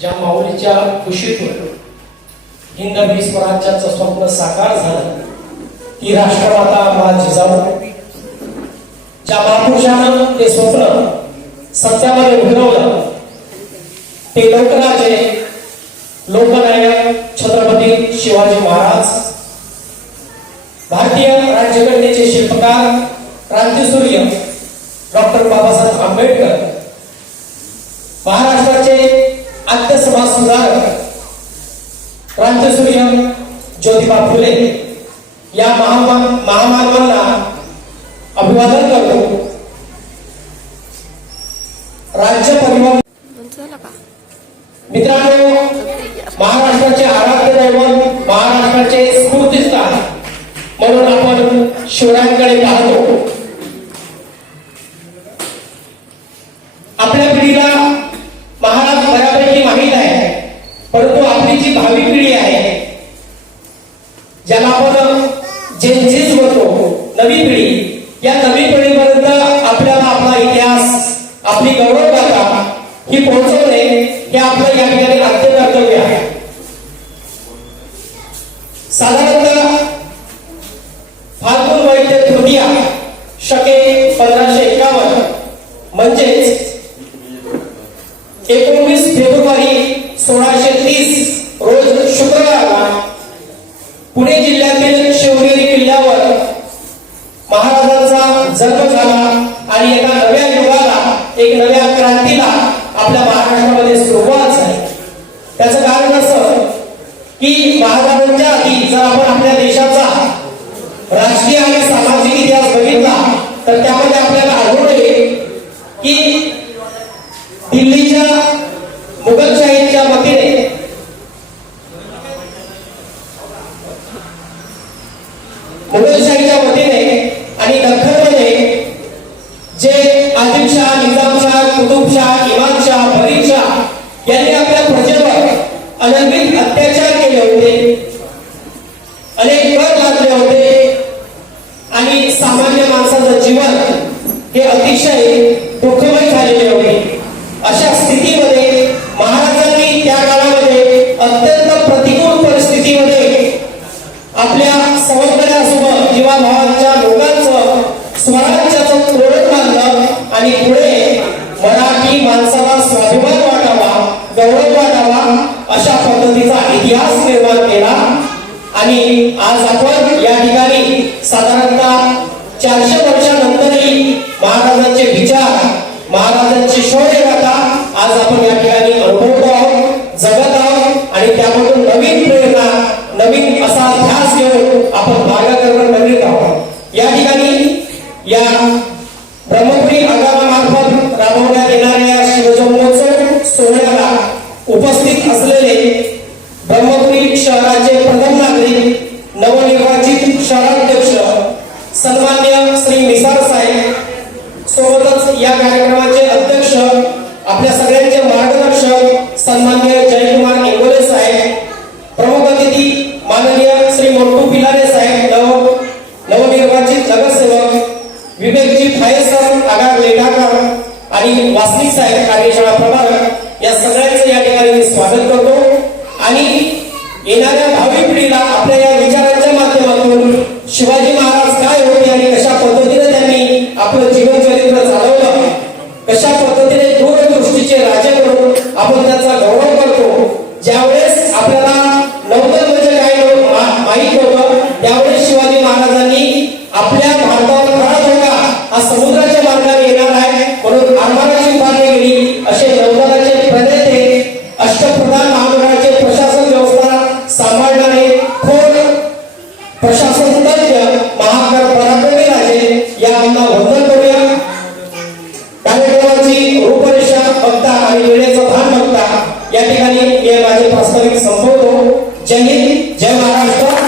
ज्या माऊलीच्या खुशीतून हिंदवी स्वराज्याचं स्वप्न साकार झालं, ती राष्ट्रमाता मा जिजाऊ, ज्या महापुरुषानं ते स्वप्न सत्यामध्ये उतरवलं, ते लोकराजे लोकनायक छत्रपती शिवाजी महाराज, भारतीय राज्यघटनेचे शिल्पकार क्रांतीसूर्य डॉक्टर बाबासाहेब आंबेडकर, महाराष्ट्राचे आद्य समाज सुधारक क्रांतीसूर्य ज्योतिबा फुले या महामानवांना अभिवादन करतो. राज्य परिवहन मित्रांनो, महाराष्ट्राचे आराध्य दैवत, महाराष्ट्राचे स्फूर्तिस्थान म्हणून आपण शिवरायांकडे पाहतो. आपल्या पिढीला महाराज बऱ्यापैकी माहीत आहे, परंतु आपली जी भावी पिढी आहे, ज्याला आपण जेनझीज म्हणतो, नवी पिढी, या नवी पिढीपर्यंत आपल्याला आपला इतिहास, आपली गौरवगाथा ही पोहोचवणे हे आपलं या ठिकाणी आद्य कर्तव्य आहे. साधारणतः फाल्गुन वैद्य तृतीया शके 1551 म्हणजेच 19 फेब्रुवारी 1630 रोज शुक्रवारला पुणे जिल्ह्यातील शिवनेरी किल्ल्यावर महाराजांचा जन्म झाला आणि एका नव्या युगाला, एक नव्या क्रांतीला आपल्या महाराष्ट्रामध्ये सुरुवात झाली. त्याचं कारण असं की महाराजांच्या आधी जर आपण आपल्या देशाचा राजकीय आणि सामाजिक इतिहास बघितला तर त्यामध्ये आपल्याला आढळून येईल की दिल्लीच्या मुघलशाहीच्या वतीने आणि दख्खनमध्ये जे आदिलशाह, निजामशाह, कुतुबशाह, इमादशाह, फरीदशाह यांनी आपल्या प्रजेवर अनन्वित अत्याचार केले होते, अनेक कर लादले होते आणि सामान्य माणसाचं जीवन हे अतिशय दुःखमय झालेले होते. अशा स्थितीमध्ये महाराजांनी त्या काळामध्ये अत्यंत प्रतिकूल परिस्थितीमध्ये आपल्या सवंगड्यासोबत जीवाभावाच्या लोकांचं स्वराज्याचं तोरण बांधलं आणि पुढे मराठी माणसाला स्वाभिमान वाटावा, गौरव वाटावा अशा पद्धतीचा इतिहास निर्माण केला. आणि आज आपण या ठिकाणी साधारणतः 400 वर्षानंतरही महाराजांचे विचार, महाराजांची शौर्यगाथा आज आपण या ठिकाणी अनुभवतो आहोत, जगत आहोत आणि त्यामधून नवीन प्रेरणा, नवीन असा ध्यास घेऊन आपण मार्गक्रमण करीत आहोत. या ठिकाणी या ब्रह्मपुरी आगारामार्फत राबवण्यात येणाऱ्या शिवजन्मोत्सव सोहळ्याला उपस्थित असलेले ब्रह्मपुरी शहराचे प्रथम नागरिक, नवनिर्वाचित शहराध्यक्ष सन्मान्य श्री मिसाळ साहेब, सोबतच या कार्यक्रमाचे अध्यक्ष, आपल्या सगळ्यांचे मार्गदर्शक सन्मान्य जयकुमार इंगोले साहेब, प्रमुख अतिथी माननीय श्री मोंटू पिलारे साहेब, नवनिर्वाचित नगरसेवक विवेकजी फायसर आगार लेखाकार आणि वासनिक साहेब कार्यशाळा प्रभारक, या सगळ्यांचे या ठिकाणी मी स्वागत करतो. आणि येणाऱ्या भावी पिढीला आपल्या या विचारांच्या माध्यमातून शिवाजी महाराज काय होते आणि कशा पद्धतीने त्यांनी आपलं जीवन चरित्र चालवलं, कशा पद्धतीने दूरदृष्टीचे राजे म्हणून आपण त्यांचा गौरव करतो. ज्यावेळेस आपल्याला नव्हतं म्हणजे काय माहीत होतं, त्यावेळेस शिवाजी महाराजांनी आपल्या भारतावर खरा धोका हा समुद्राच्या मार्गाने येणार आहे म्हणून आरमाराची उभारणी केली. असे नौदलाचे प्रणेते, अष्टप्रधान महामंडळाचे प्रशासन व्यवस्था सांभाळणारे थोर प्रशासन तज्ञ महाकर पराक्रमी राजे यांना वंदन करूया. कार्यक्रमाची रूपरेषा बघता आणि वेळेचं भान बघता या ठिकाणी मी माझे प्रास्ताविक संपवतो. जय हिंद, जय महाराष्ट्र.